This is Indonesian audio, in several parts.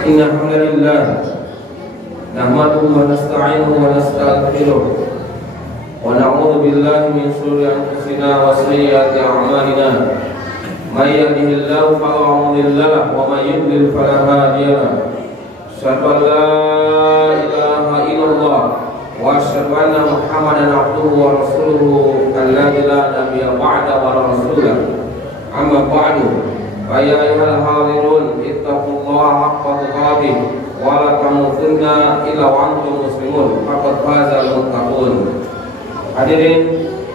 إن الحمد لله نحمده ونستعينه ونستغفره ونعوذ بالله من شرور أنفسنا وسيئات أعمالنا من يهده الله فلا مضل له ومن يضلل فلا هادي له أشهد أن لا إله إلا الله وأشهد أن محمدا عبده ورسوله الذي لا نبي بعده ولا رسول أما بعد فيا أيها الحاضرون اتقوا الله حق تقاته ولا تموتن إلا وأنتم مسلمون فقد فاز المتقون. Hadirin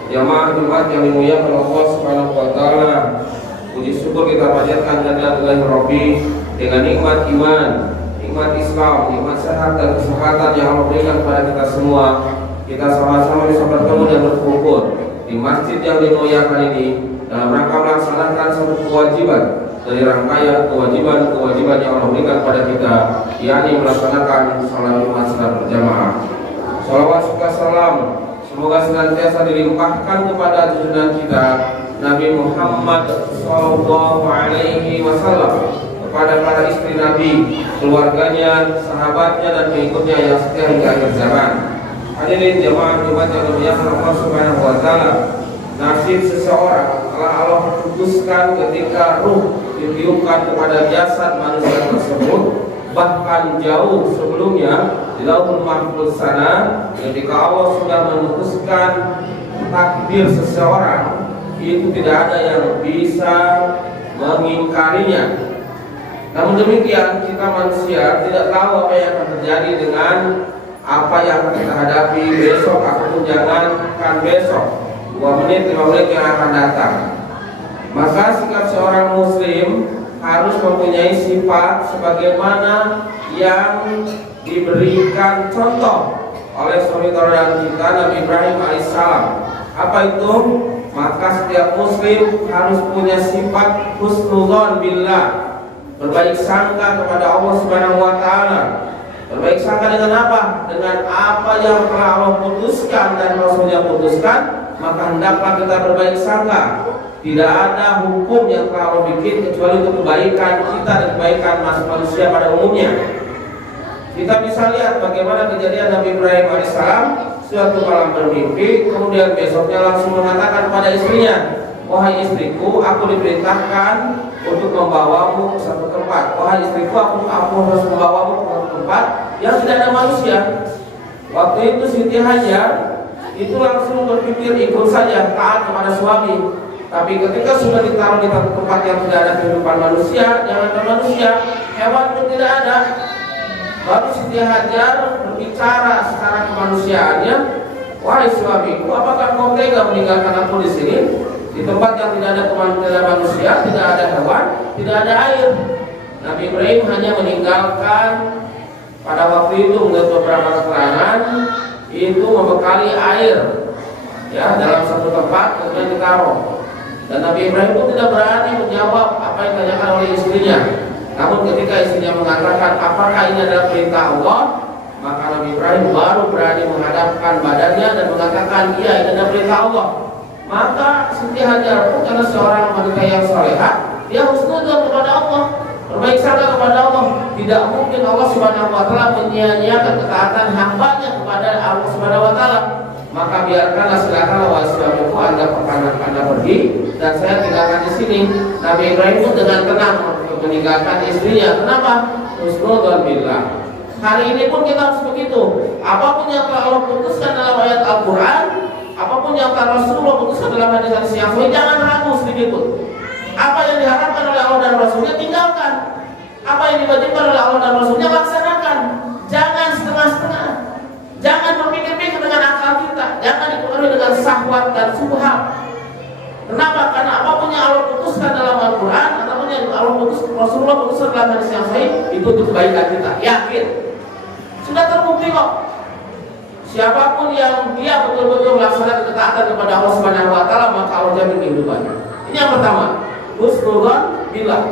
jamaah Jumat yang dimuliakan Allah Subhanahu wa taala, puji syukur kita panjatkan kehadirat Rabbi dengan nikmat iman, nikmat Islam, nikmat sehat dan kesehatan yang Allah berikan kepada kita semua. Kita sama-sama bisa bertemu dan berkumpul di masjid yang dimuliakan ini dalam rangka melaksanakan satu kewajiban dari rangkaian kewajiban yang Allah berikan kepada kita, yakni melaksanakan salat Jumat secara berjamaah. Salawat serta salam semoga senantiasa dilimpahkan kepada junjungan kita Nabi Muhammad sallallahu alaihi wasallam, kepada para istri Nabi, keluarganya, sahabatnya dan pengikutnya yang setia hingga akhir zaman. Hadirin jamaah Jumat yang dimuliakan Allah Subhanahu wa taala, nasib seseorang telah Allah putuskan ketika ruh ditiupkan kepada jasad manusia tersebut, bahkan jauh sebelumnya di Lauhul Mahfuz sana, ketika Allah sudah memutuskan takdir seseorang, itu tidak ada yang bisa mengingkarinya. Namun demikian, kita manusia tidak tahu apa yang akan terjadi dengan apa yang akan kita hadapi besok ataupun jangankan besok, 2 menit, 5 menit yang akan datang. Maka sikap seorang muslim harus mempunyai sifat sebagaimana yang diberikan contoh oleh suri tauladan kita Nabi Ibrahim alaihissalam. Apa itu? Maka setiap muslim harus punya sifat husnudzon billah, berbaik sangka kepada Allah Subhanahu wa taala. Berbaik sangka dengan apa? Dengan apa yang telah Allah putuskan dan Rasulnya putuskan, maka hendaklah kita berbaik sangka. Tidak ada hukum yang telah Allah bikin kecuali untuk kebaikan kita dan kebaikan manusia pada umumnya. Kita bisa lihat bagaimana kejadian Nabi Ibrahim alaihissalam suatu malam bermimpi, kemudian besoknya langsung mengatakan kepada istrinya, "Wahai istriku, aku diperintahkan untuk membawamu ke satu tempat. Wahai istriku, aku harus membawamu ke satu tempat yang tidak ada manusia." Waktu itu Siti Hajar itu langsung berpikir ikut saja, taat kepada suami. Tapi ketika sudah ditaruh di tempat yang tidak ada kehidupan manusia, jangankan manusia, hewan pun tidak ada. Baru Siti Hajar berbicara secara kemanusiaannya, "Wahai suamiku, apakah kau tega meninggalkan aku di sini, di tempat yang tidak ada manusia, tidak ada hewan, tidak ada air?" Nabi Ibrahim hanya meninggalkan pada waktu itu menurut beberapa keterangan itu membekali air ya dalam satu tempat kemudian ditaruh. Dan Nabi Ibrahim pun tidak berani menjawab apa yang ditanyakan oleh istrinya. Namun ketika istrinya mengatakan apakah ini adalah perintah Allah, maka Nabi Ibrahim baru berani menghadapkan badannya dan mengatakan iya, ini adalah perintah Allah. Maka Siti Hajar pun karena seorang wanita yang salehah, dia husnudzon kepada Allah, berbaik sangka kepada Allah. Tidak mungkin Allah Subhanahu wa taala menyia-nyiakan ketaatan hambanya kepada Allah Subhanahu wa taala. Maka biarkanlah, silakanlah wahai suamiku, Anda pergi dan saya tinggalkan di sini. Nabi Ibrahim pun dengan tenang meninggalkan istrinya. Kenapa? Husnudzon billah. Hari ini pun kita harus begitu. Apapun yang telah Allah putuskan dalam ayat Al-Quran, apapun yang telah Rasulullah putuskan dalam hadis-hadis yang sahih, jangan ragu sedikit pun. Apa yang diharapkan oleh Allah dan Rasulnya tinggalkan. Apa yang diwajibkan oleh Allah dan Rasulnya laksanakan. Jangan setengah-setengah. Jangan berpikir-pikir dengan akal kita. Jangan dipengaruhi dengan syahwat dan subhat. Kenapa? Karena apapun yang Allah putuskan dalam Al-Quran, apapun yang Allah putuskan, Rasulullah putuskan dalam hadis yang sahih, itu untuk kebaikan kita. Yakin. Sudah terbukti kok. Siapapun yang dia betul-betul melaksanakan ketaatan kepada Allah Subhanahu wa taala, maka Allah jamin kehidupannya. Ini yang pertama. Husnudzon billah.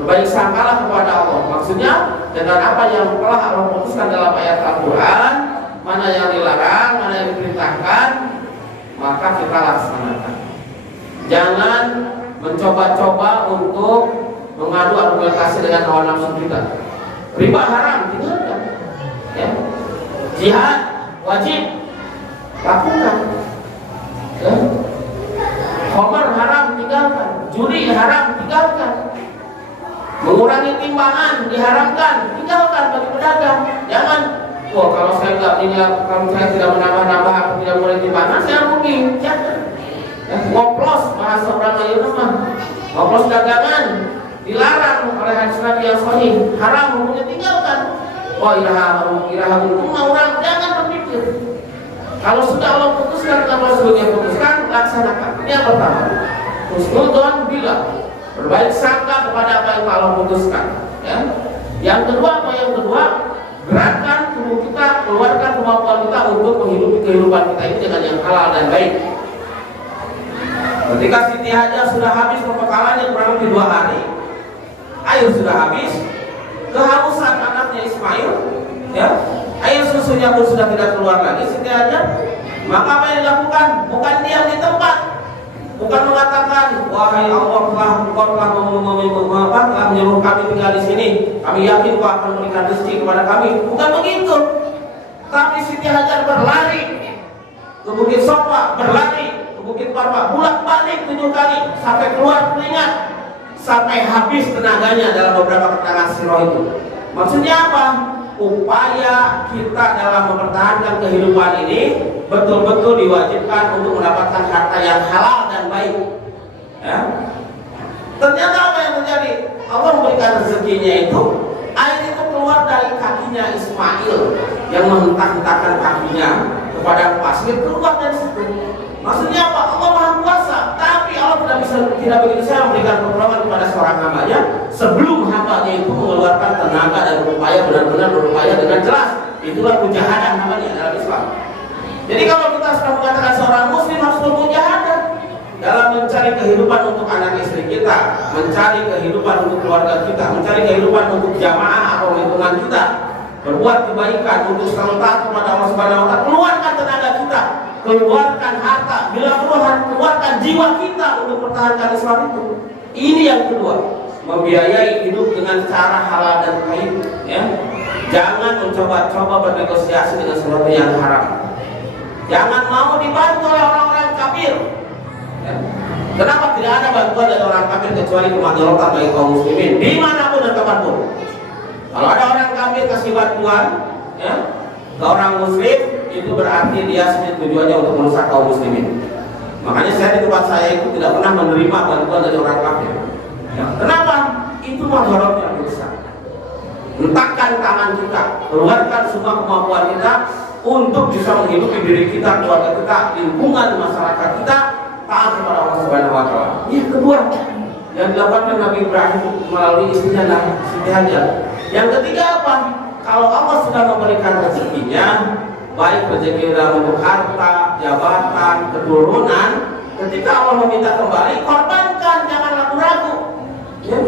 Berbaik sangkalah kepada Allah. Maksudnya dengan apa yang telah Allah putuskan dalam ayat Al-Quran, mana yang dilarang, mana yang diperintahkan, maka kita laksanakan. Jangan mencoba-coba untuk mengadu argumentasi dengan hawa nafsu kita. Riba haram, tinggalkan. Ya. Jihad wajib, lakukan. Ya. Khamar haram, tinggalkan. Judi haram, tinggalkan. Mengurangi timbangan diharamkan, tinggalkan bagi pedagang. Jangan, wah kalau saya kalau saya tidak menambah-nambah, aku tidak mengurangi timbangan, saya rugi. Jangan. Ya, ngoplos bahasa orang lain mah. Ngoplos dagangan dilarang oleh hadis Nabi yang sahih, haram, hukumnya tinggalkan. Wah ilaha orang jangan berpikir. Kalau sudah Allah putuskan, kalau Rasulnya putuskan, laksanakan. Ini yang pertama. Husnudon bila berbaik sangka kepada apa yang Allah putuskan. Ya. Yang kedua apa? Yang kedua, gerakan tubuh kita, keluarkan kemampuan kita untuk menghidupi kehidupan kita ini dengan yang halal dan baik. Ketika Siti Hajar sudah habis pembekalannya kurang lebih 2 hari, air sudah habis, kehausan anaknya Ismail, ya, air susunya pun sudah tidak keluar lagi. Siti Hajar, maka apa yang dilakukan? Bukan diam di tempat, bukan mengatakan, wahai Allah telah menyuruh kami tinggal di sini, kami yakin Kau akan memberikan rezeki kepada kami. Bukan begitu. Tapi Siti Hajar berlari ke Bukit Sofa, berlari ke Bukit Parwa, bolak-balik 7 kali sampai keluar keringat, sampai habis tenaganya dalam beberapa keterangan sirah itu. Maksudnya apa? Upaya kita dalam mempertahankan kehidupan ini betul-betul diwajibkan untuk mendapatkan harta yang halal dan baik. Ya. Ternyata apa yang terjadi? Allah memberikan rezekinya itu, air itu keluar dari kakinya Ismail yang menghentak-hentakkan kakinya kepada pasir, keluar dari situ. Maksudnya apa? Allah Maha Kuasa, tapi Allah tidak begitu saya memberikan pertolongan kepada seorang hambanya sebelum hambanya itu mengeluarkan tenaga dan berupaya, benar-benar berupaya dengan jelas. Itulah mujahadah namanya dalam Islam. Jadi kalau kita sudah mengatakan seorang muslim harus bermujahadah dalam mencari kehidupan untuk anak istri kita, mencari kehidupan untuk keluarga kita, mencari kehidupan untuk jamaah atau lingkungan kita, berbuat kebaikan untuk selalu taat kepada Allah Subhanahu wa Ta'ala, keluarkan tenaga kita, keluarkan harta, bila perlu keluarkan jiwa kita untuk pertahankan Islam itu. Ini yang kedua, membiayai hidup dengan cara halal dan baik. Ya. Jangan mencoba-coba bernegosiasi dengan sesuatu yang haram. Jangan mau dibantu oleh orang-orang kafir. Ya. Kenapa tidak ada bantuan dari orang kafir kecuali kemadaratan bagi kaum muslimin dimanapun dan kapanpun. Kalau ada orang kafir kasih bantuan, ya, ke orang muslim, itu berarti dia tujuannya untuk merusak kaum muslimin. Makanya saya di tempat saya itu tidak pernah menerima bantuan dari orang kafir. Ya. Kenapa? Itu mudaratnya besar. Hentakkan tangan kita, keluarkan semua kemampuan kita untuk bisa menghidupi diri kita, keluarga kita, lingkungan masyarakat kita, taat kepada Allah Subhanahu wa Ta'ala. Yang kedua, yang dilakukan Nabi Ibrahim melalui istrinya Siti Hajar. Yang ketiga apa? Kalau Allah sudah memberikan rezekinya, baik rezeki dalam bentuk harta, jabatan, keturunan, ketika Allah meminta kembali, korbankan, jangan ragu-ragu. Ya.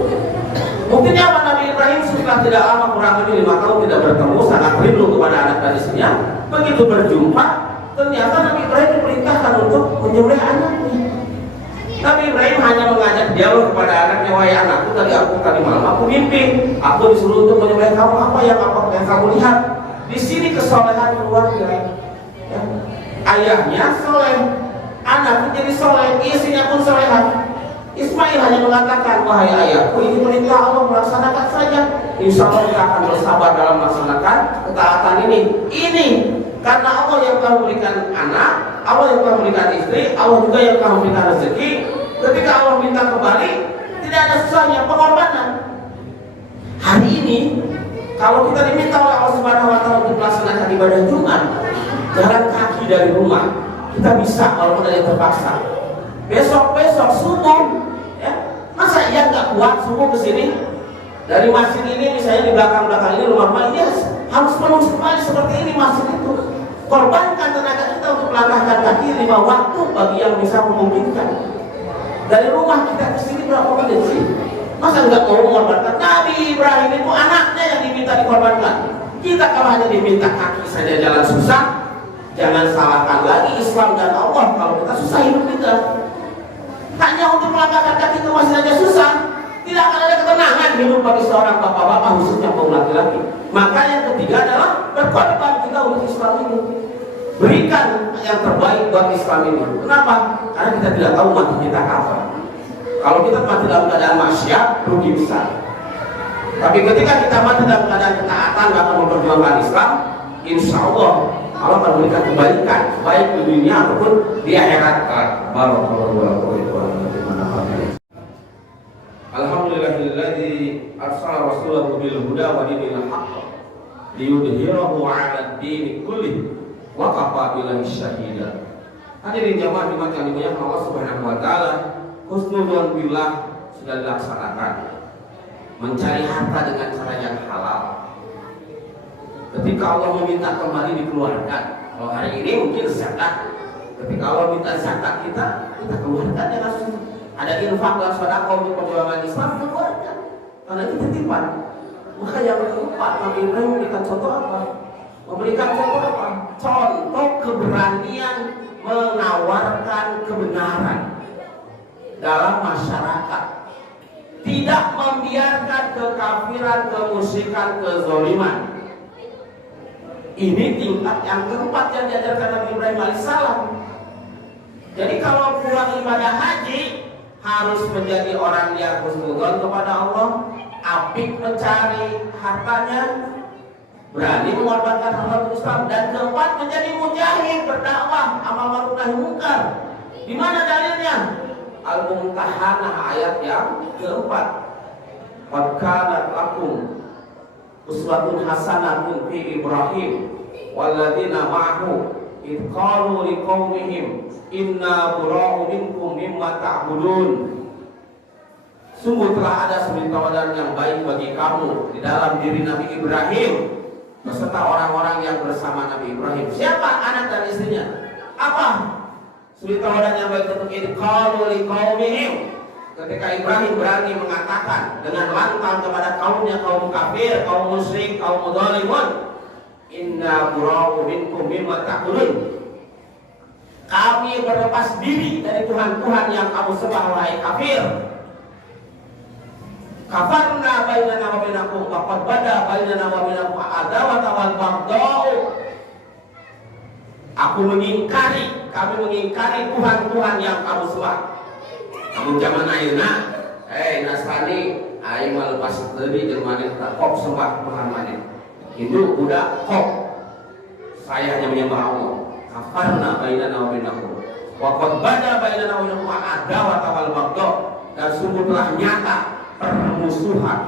Buktinya apa? Nabi Ibrahim setelah tidak lama, kurang lebih 5 tahun tidak bertemu, sangat rindu kepada anak dan istrinya. Begitu berjumpa, ternyata Nabi Ibrahim diperintahkan untuk menyembelih anaknya. Nabi Ibrahim hanya mengajak dialog kepada anaknya, wahai anakku, tadi malam aku mimpi, aku disuruh untuk menyembelih kamu, apa yang kamu lihat? Di sini kesolehan keluarga. Ya. Ayahnya soleh, anaknya jadi soleh, istrinya pun solehan. Ismail hanya mengatakan, wahai ayahku, ini perintah Allah, melaksanakan saja. Insya Allah kita akan bersabar dalam melaksanakan ketaatan ini. Ini karena Allah yang telah memberikan anak, Allah yang telah memberikan istri, Allah juga yang telah memberikan rezeki. Ketika Allah minta kembali, tidak ada susahnya, pengorbanan. Hari ini, kalau kita diminta oleh Allah Subhanahu wa Ta'ala untuk melaksanakan ibadah Jumat, jalan kaki dari rumah, kita bisa walaupun ada yang terpaksa. Besok subuh, ya, masa iya nggak kuat subuh ke sini? Dari masjid ini misalnya di belakang ini rumah ini harus penuh sekali seperti ini masjid itu. Korbankan tenaga kita untuk melangkahkan kaki 5 waktu bagi yang bisa memungkinkan. Dari rumah kita ke sini berapa menit sih? Masa nggak mau mengorbankan? Nabi Ibrahim itu anaknya yang diminta dikorbankan. Kita kalau hanya diminta kaki saja jalan susah, jangan salahkan lagi Islam dan Allah kalau kita susah hidup kita. Hanya untuk melangkahkan kaki itu masih saja susah, tidak akan ada ketenangan hidup bagi seorang bapak-bapak khususnya kaum laki-laki. Maka yang ketiga adalah berkorban kita untuk Islam ini. Berikan yang terbaik buat Islam ini. Kenapa? Karena kita tidak tahu mati kita kapan. Kalau kita mati dalam keadaan maksiat, rugi besar. Tapi ketika kita mati dalam keadaan ketaatan akan memperjuangkan Islam, insya Allah Allah akan memberikan kebaikan baik di dunia ataupun di akhirat. Alhamdulillahilladzi arsala rasulahu bil huda wa dinil haqq liyudhhirahu 'ala ad-din kullih wa kafa billahi syahida. Hadirin jamaah Jumat yang dimuliakan Allah Subhanahu wa taala, husnudzon billah sudah dilaksanakan. Mencari harta dengan cara yang halal. Ketika Allah meminta kembali dikeluarkan. Kalau hari ini mungkin zakat. Ketika Allah minta zakat kita keluarkan dengan ada infak dan sedekah untuk perjuangan Islam, keluarkan. Karena itu titipan. Maka yang keempat, Nabi Ibrahim memberikan contoh apa? Memberikan contoh apa? Contoh keberanian menawarkan kebenaran dalam masyarakat. Tidak membiarkan kekafiran, kemusyrikan, kezaliman. Ini tingkat yang keempat yang diajarkan Nabi Ibrahim alaihissalam. Jadi kalau pulang ibadah haji harus menjadi orang yang husnudzon kepada Allah, apik mencari hartanya, berani mengorbankan harta untuk Islam, dan keempat menjadi mujahid berdakwah amal ma'ruf nahi munkar. Di mana dalilnya? Al-Mumtahanah ayat yang keempat. Qad kanat lakum uswatun hasanatun fi Ibrahim walladzina ma'ahu id qalu liqaumihim inna bura'u minkum mimma ta'budun. Sungguh telah ada suri tauladan yang baik bagi kamu di dalam diri Nabi Ibrahim beserta orang-orang yang bersama Nabi Ibrahim. Siapa? Anak dan istrinya. Apa suri tauladan yang baik untuk id qalu liqaumihim? Ketika Ibrahim berani mengatakan dengan lantang kepada kaumnya, kaum kafir, kaum musyrik, kaum zalimun, inna bura'u minkum mimma ta'budun. Kami berlepas diri dari Tuhan-Tuhan yang kamu sembah, wahai kafir. Kafarna bainana wa bainakum wa qad bada bainana wa bainakum adawata wal baghdau. Kami mengingkari Tuhan-Tuhan yang kamu sembah. Kamu zaman ayeuna, Nasrani aing mah lepas teuing jeung maneh kok sembah Tuhan maneh. Hindu budak kok saya hanya menyembah Allah. Kafarna bainana wa bainakum wa qad bada bainana wa bainakum adawata wal baghdau. Dan sungguh telah nyata permusuhan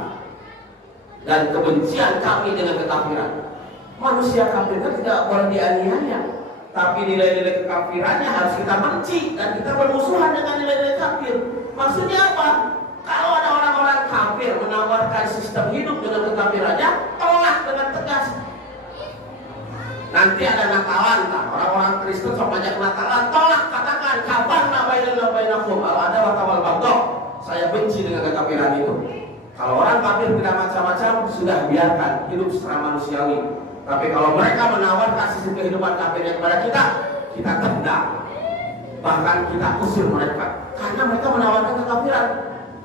dan kebencian kami dengan kekafiran. Manusia kafir tidak boleh dianiaya, tapi nilai-nilai kekafirannya harus kita benci dan kita bermusuhan dengan nilai-nilai kafir. Maksudnya apa? Kalau ada orang-orang kafir menawarkan sistem hidup dengan kekafirannya, tolak dengan tegas. Nanti ada Natalan, orang-orang Kristen sok banyak Natalan, tolak, katakan kafarna bainana wa bainakum al-adawata wal baghdau. Saya benci dengan kekafiran itu. Kalau orang kafir tidak macam-macam, sudah biarkan hidup secara manusiawi. Tapi kalau mereka menawarkan sistem kehidupan kafirnya kepada kita tendang, bahkan kita usir mereka, karena mereka menawarkan kekafiran.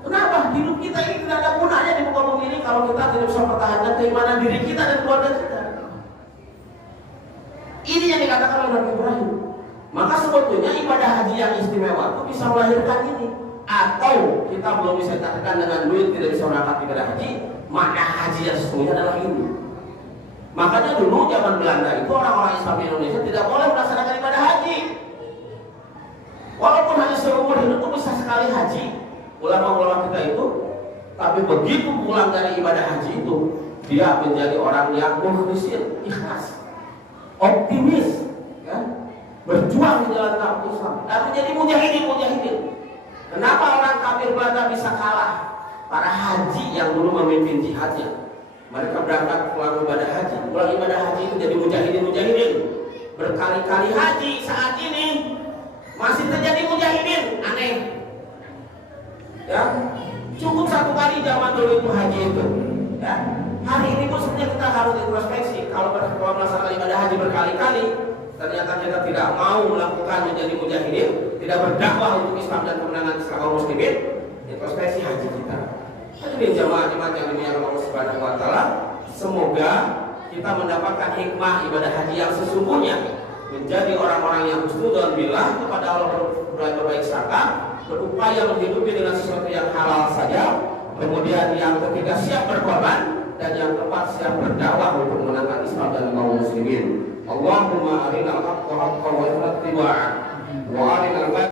Kenapa? Hidup kita ini tidak ada gunanya di muka bumi ini kalau kita tidak bisa mempertahankan keimanan diri kita dan keluarga kita. Ini yang dikatakan oleh Nabi Ibrahim. Maka sebetulnya ibadah haji yang istimewa itu bisa melahirkan ini. Atau kita belum bisa katakan dengan duit tidak bisa berangkat ibadah haji, maka haji yang sesungguhnya adalah ini. Makanya dulu zaman Belanda itu orang-orang Islam di Indonesia tidak boleh melaksanakan ibadah haji. Walaupun hanya seumur hidup itu bisa sekali haji, ulama-ulama kita itu, tapi begitu pulang dari ibadah haji itu, dia menjadi orang yang mukhlisin, ikhlas, optimis, ya, berjuang di jalan dakwah Islam, dan menjadi mujahidin. Kenapa orang kafir Belanda bisa kalah? Para haji yang dulu memimpin jihadnya, mereka berangkat pulang ibadah haji. Pulang ibadah haji itu jadi mujahidin. Berkali-kali haji saat ini masih terjadi mujahidin. Aneh. Ya, cukup satu kali zaman dulu itu haji itu. Ya, hari ini pun sebenarnya kita harus introspeksi. Kalau melaksanakan ibadah haji berkali-kali, ternyata kita tidak mau melakukan menjadi mujahidin, tidak berdakwah untuk Islam dan kemenangan Islam kaum muslimin, introspeksi haji kita. Haji Hadirin jamaah yang dimuliakan Allah Subhanahu wa taala, semoga kita mendapatkan hikmah ibadah haji yang sesungguhnya, menjadi orang-orang yang husnudzon billah kepada Allah, berbaik sangka, berupaya menghidupi dengan sesuatu yang halal saja, kemudian yang ketiga siap berkorban, dan yang keempat siap berdakwah untuk menangkan Islam dan kaum muslimin. Allahumma arinal haqqa haqqan wa arina ittiba'ah wa arinal